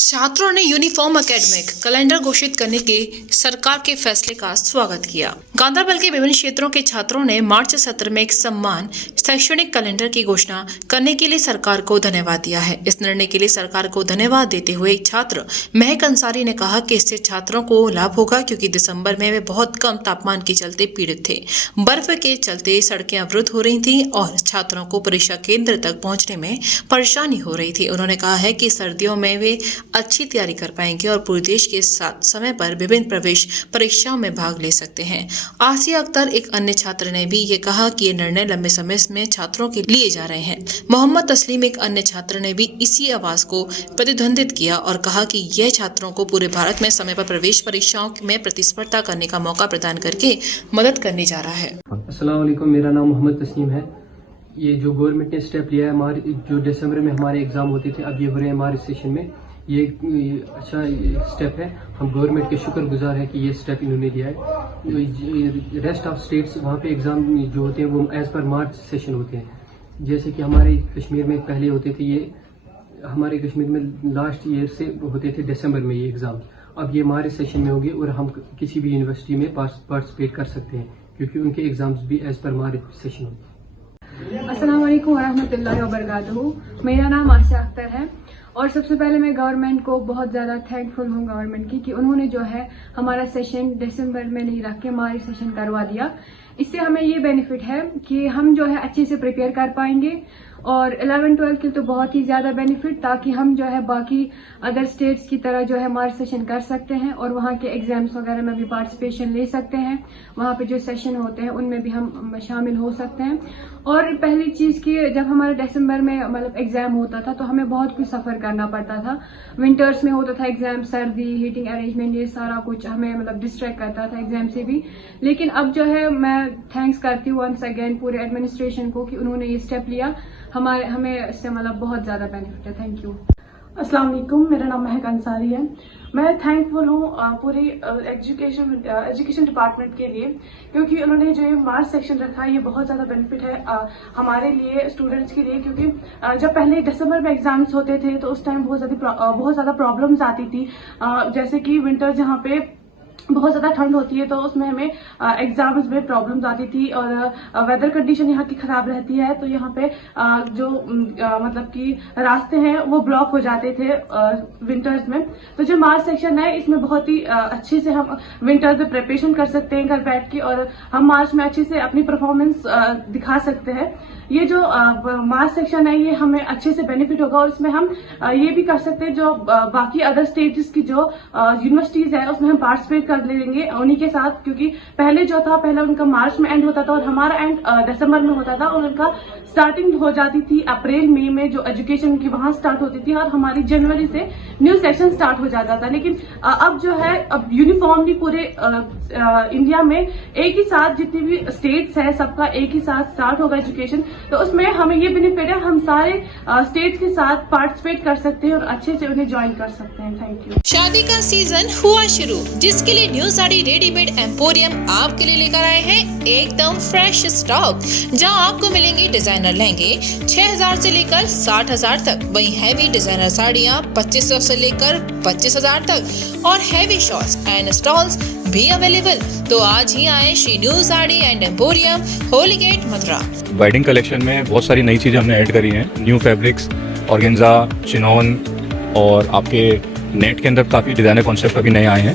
छात्रों ने uniform academic calendar घोषित करने के सरकार के फैसले का स्वागत किया। गांधरबल के विभिन्न क्षेत्रों के छात्रों ने मार्च सत्र में एक सम्मान शैक्षणिक कैलेंडर की घोषणा करने के लिए सरकार को धन्यवाद दिया है। इस निर्णय के लिए सरकार को धन्यवाद देते हुए एक छात्र महक अंसारी ने कहा कि इससे छात्रों को लाभ होगा, क्योंकि दिसंबर में वे बहुत कम तापमान के चलते पीड़ित थे। बर्फ के चलते सड़कें अवरुद्ध हो रही थी और छात्रों को परीक्षा केंद्र तक पहुंचने में परेशानी हो रही थी। उन्होंने कहा है कि सर्दियों में वे अच्छी तैयारी कर पाएंगे और पूरे देश के साथ समय पर विभिन्न प्रवेश परीक्षाओं में भाग ले सकते हैं। आसिया अख्तर एक अन्य छात्र ने भी ये कहा कि ये निर्णय लंबे समय में छात्रों के लिए जा रहे हैं। मोहम्मद तस्लीम एक अन्य छात्र ने भी इसी आवाज को प्रतिध्वनित किया और कहा कि यह छात्रों को पूरे भारत में समय पर प्रवेश परीक्षाओं में प्रतिस्पर्धा करने का मौका प्रदान करके मदद करने जा रहा है। अस्सलाम वालेकुम, मेरा नाम मोहम्मद तस्लीम है। ये जो गवर्नमेंट ने स्टेप लिया है, हमारे जो दिसंबर में हमारे एग्जाम होते थे, अब ये हो रहे हैं मार्च सेशन में, ये अच्छा स्टेप है। हम गवर्नमेंट के शुक्रगुजार हैं कि ये स्टेप इन्होंने लिया है। रेस्ट ऑफ स्टेट्स वहाँ पे एग्ज़ाम जो होते हैं वो एज़ पर मार्च सेशन होते हैं। जैसे कि हमारे कश्मीर में पहले होते थे, ये हमारे कश्मीर में लास्ट ईयर से होते थे दिसंबर में ये एग्ज़ाम। अब ये मार्च सेशन में होंगे और हम किसी भी यूनिवर्सिटी में पार्टिसिपेट कर सकते हैं, क्योंकि उनके एग्ज़ाम्स भी एज़ पर मार्च सेशन होंगे। अस्सलाम वालेकुम वरहमतुल्लाहि वबरकातुहू। मेरा नाम आसिया अख्तर है और सबसे पहले मैं गवर्नमेंट को बहुत ज़्यादा थैंकफुल हूँ गवर्नमेंट की कि उन्होंने जो है हमारा सेशन दिसंबर में नहीं रख के मार्च सेशन करवा दिया। इससे हमें ये बेनिफिट है कि हम जो है अच्छे से प्रिपेयर कर पाएंगे और 11-12 के तो बहुत ही ज़्यादा बेनिफिट, ताकि हम जो है बाकी अदर स्टेट्स की तरह जो है मार्च सेशन कर सकते हैं और वहाँ के एग्जाम्स वगैरह में भी पार्टिसिपेशन ले सकते हैं। वहाँ पे जो सेशन होते हैं उनमें भी हम शामिल हो सकते हैं। और पहली चीज़ कि जब हमारा दिसंबर में मतलब एग्जाम होता था तो हमें बहुत कुछ सफ़र करना पड़ता था। विंटर्स में होता था एग्जाम, सर्दी, हीटिंग अरेंजमेंट, ये सारा कुछ हमें मतलब डिस्ट्रैक्ट करता था एग्जाम से भी। लेकिन अब जो है मैं थैंक्स करती हूँ वंस अगेन पूरे एडमिनिस्ट्रेशन को कि उन्होंने ये स्टेप लिया। हमें इससे मतलब बहुत ज़्यादा बेनिफिट है। Thank you. अस्सलाम वालेकुम, मेरा नाम महक अंसारी है। मैं थैंकफुल हूँ पूरी एजुकेशन डिपार्टमेंट के लिए, क्योंकि उन्होंने जो ये मार्च सेक्शन रखा है ये बहुत ज़्यादा बेनिफिट है हमारे लिए, स्टूडेंट्स के लिए। क्योंकि जब पहले दिसंबर में एग्जाम्स होते थे तो उस टाइम बहुत ज़्यादा प्रॉब्लम्स आती थी। जैसे कि विंटर जहाँ पे बहुत ज़्यादा ठंड होती है तो उसमें हमें एग्जाम्स में प्रॉब्लम्स आती थी और वेदर कंडीशन यहाँ की ख़राब रहती है, तो यहाँ पे जो मतलब कि रास्ते हैं वो ब्लॉक हो जाते थे विंटर्स में। तो जो मार्च सेक्शन है इसमें बहुत ही अच्छे से हम विंटर्स में प्रिपरेशन कर सकते हैं घर बैठ के, और हम मार्च में अच्छे से अपनी परफॉर्मेंस दिखा सकते हैं। ये जो मार्च सेक्शन है ये हमें अच्छे से बेनिफिट होगा और इसमें हम ये भी कर सकते हैं जो बाकी अदर स्टेट्स की जो यूनिवर्सिटीज है उसमें हम पार्टिसिपेट कर लेंगे उन्हीं के साथ, क्योंकि पहले जो था पहले उनका मार्च में एंड होता था और हमारा एंड दिसंबर में होता था और उनका स्टार्टिंग हो जाती थी अप्रैल मई में जो एजुकेशन की वहां स्टार्ट होती थी और हमारी जनवरी से न्यू सेक्शन स्टार्ट हो जाता था। लेकिन अब जो है अब यूनिफॉर्मली पूरे इंडिया में एक ही साथ जितनी भी स्टेट्स है सबका एक ही साथ स्टार्ट होगा एजुकेशन, तो उसमें हमें ये बेनिफिट है हम सारे स्टेट्स के साथ पार्टिसिपेट कर सकते हैं और अच्छे से उन्हें ज्वाइन कर सकते हैं। Thank you. शादी का सीजन हुआ शुरू, जिसके लिए न्यू साड़ी रेडीमेड एम्पोरियम आपके लिए लेकर आए हैं एकदम फ्रेश स्टॉक, जहां आपको मिलेंगे डिजाइनर लहंगे 6,000 से लेकर 60,000 तक, वहीं हैवी डिजाइनर साड़ियां 2,500 से लेकर 25,000 तक और हैवी शॉर्ट्स एंड स्टॉल्स भी अवेलेबल। तो आज ही आए Shri new sari and emporium, Holi gate, Mathura. Wedding collection में बहुत सारी नई चीज़ें हमने ऐड करी हैं। न्यू फैब्रिक्स, ऑर्गेन्जा, चिनॉन और आपके नेट के अंदर काफ़ी डिज़ाइनर कॉन्सेप्ट अभी नए आए हैं।